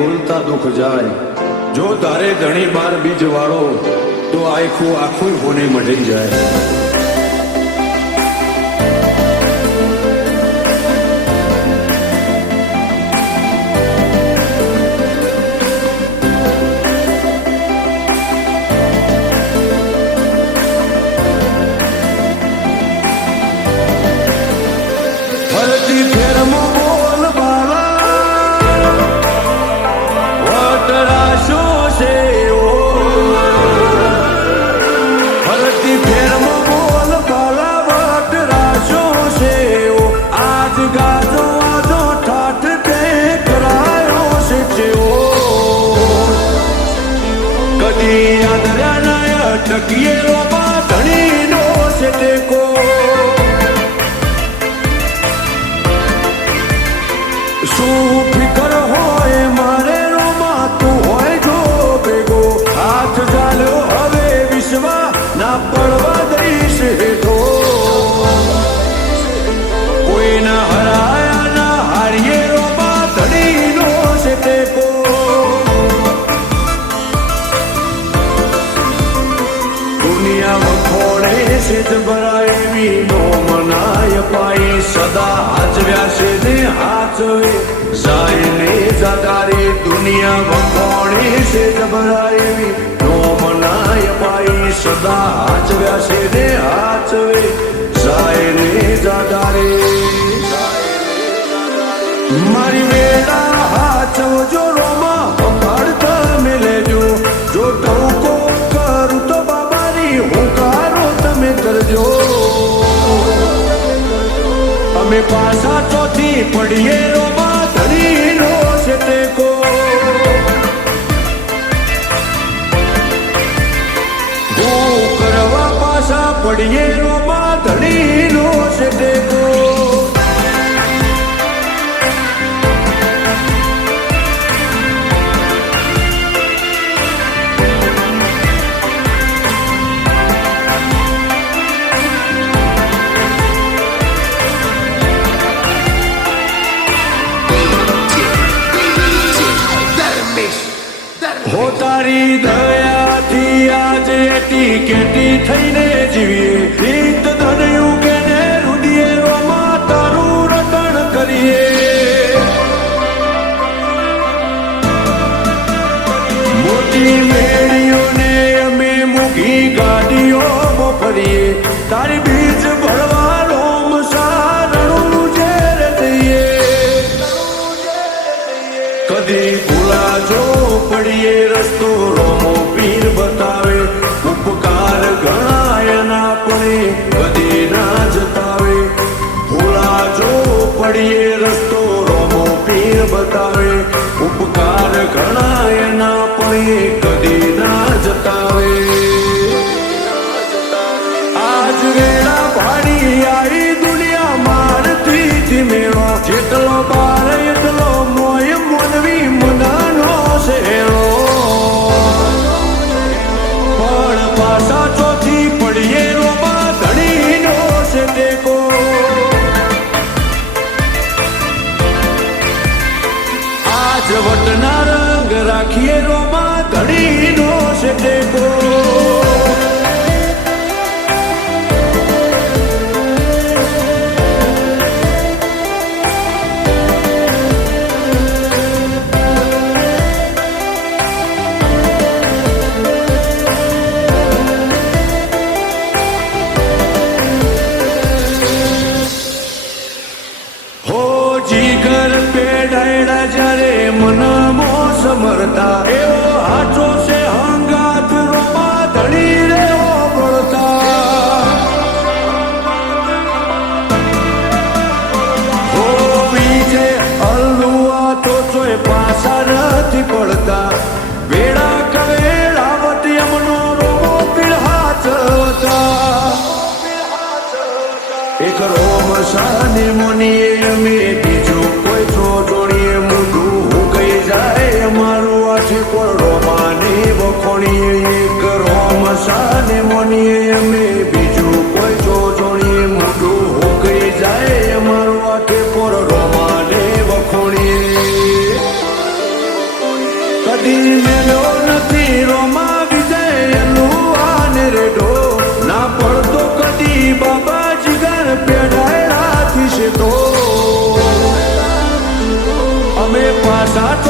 બોલતા દુઃખ જાય, જો તારે ધણી બાર બીજ વાળો તો આખું આખું હોને મઢી જાય. ફરતી ફેરમાં બોલ બાવા વટરાશો છે ઓ. ફરતી ફેરમાં બોલ બાવા વટરાશો છે ઓ. આજ ગાજો આજો ઠાઠ તે કરાયો છે જેઓ. કદી આદર્યા ના ટકીએ રોબા ધણીનો છે ટેકો. શું ફિકર હોય મારે રોમાં તું હોય જો ભેગો. હાથ ચાલ્યો હવે વિશ્વા ના પડવા દઈશ હેઠો. કોઈના હરાયા ના હારીએ રોમાં ધણીનો છે ટેકો. દુનિયા વખોડે છે જબરાય એવી નો મનાય પાઈ. સદા હાચવ્યા છે ને હાચવે જાય ને જાદારી. દુનિયા વખોડે છે જબરાય એવી નો મનાય પાઈ. સદા હાચવ્યા છે ને હાચવે જાય ને જાદારી. મારી વેળા હાચવજો રોમાં પકડતા મેલેજો. જો ટવકો કરું તો બાબારી હુંકારો તમે કરજો. અમે પાછા ચોથી પડીએ રોમાં ધણીનો છે ટેકો. હું કરવા પાછા પડીએ રોમાં ધણીનો છે ટેકો. હો તારી દયાથી આજે એટી કેટી થઈને જીવીએ. હિત ધનયું કે ને રુદીએ રોમાં તારું રટણ કરીએ. મોટી મેળીઓને અમે મૂકી ગાડીઓમાં ફરીએ. તારી બીજ ભરવા રોમ સારણું ઝેર દઈએ. કદી ભૂલાજો પડીએ રસ્તો રોમો પીર બતાવે. ઉપકાર ગણાય ના પડે કદી ના જતાવે. ભૂલાજો પડીએ રસ્તો રોમો પીર બતાવે. ઉપકાર ગણાય ના પડે કદી ના જતાવે. આજ વેળા ભાડી આવી દુનિયા મારથી મેળો. જેટલો બાર એટલો મોય મોનવી મનાનો શેરો. પણ પાછા ચોથી પડીએ રોમાં ધણીનો છે ટેકો. આજ વટના રંગ રાખીએ રોમાં ધણીનો છે ટેકો. સમરતા એવો હાચો છે હંગાથ રોમાં ધણી રે ઓબળતા. હો બીજે હલવા તો ચોય પાછા નથી પડતા. વેળા કવેળાવટ યમનો રોમો પીળહાચવતા. એક રોમ શાને મોનીએ અમે બીજું કોઈ છો જોડીએ. મૂંઢું ઉગઈ જાય અમારું આઠે પર રોમાને વખોણીએ. એક રોમ શાને મોનીએ અમે બીજું કોઈ છો જોડીએ. મૂંઢું ઉગઈ જાય અમારું આઠે પર રોમાને વખોણીએ. કદી મેલો નથી રોમા વિજય એલુઆને રેડો ના પડતો કદી બાબા જીગર પેડાયરાથી છે તો અમે પાછા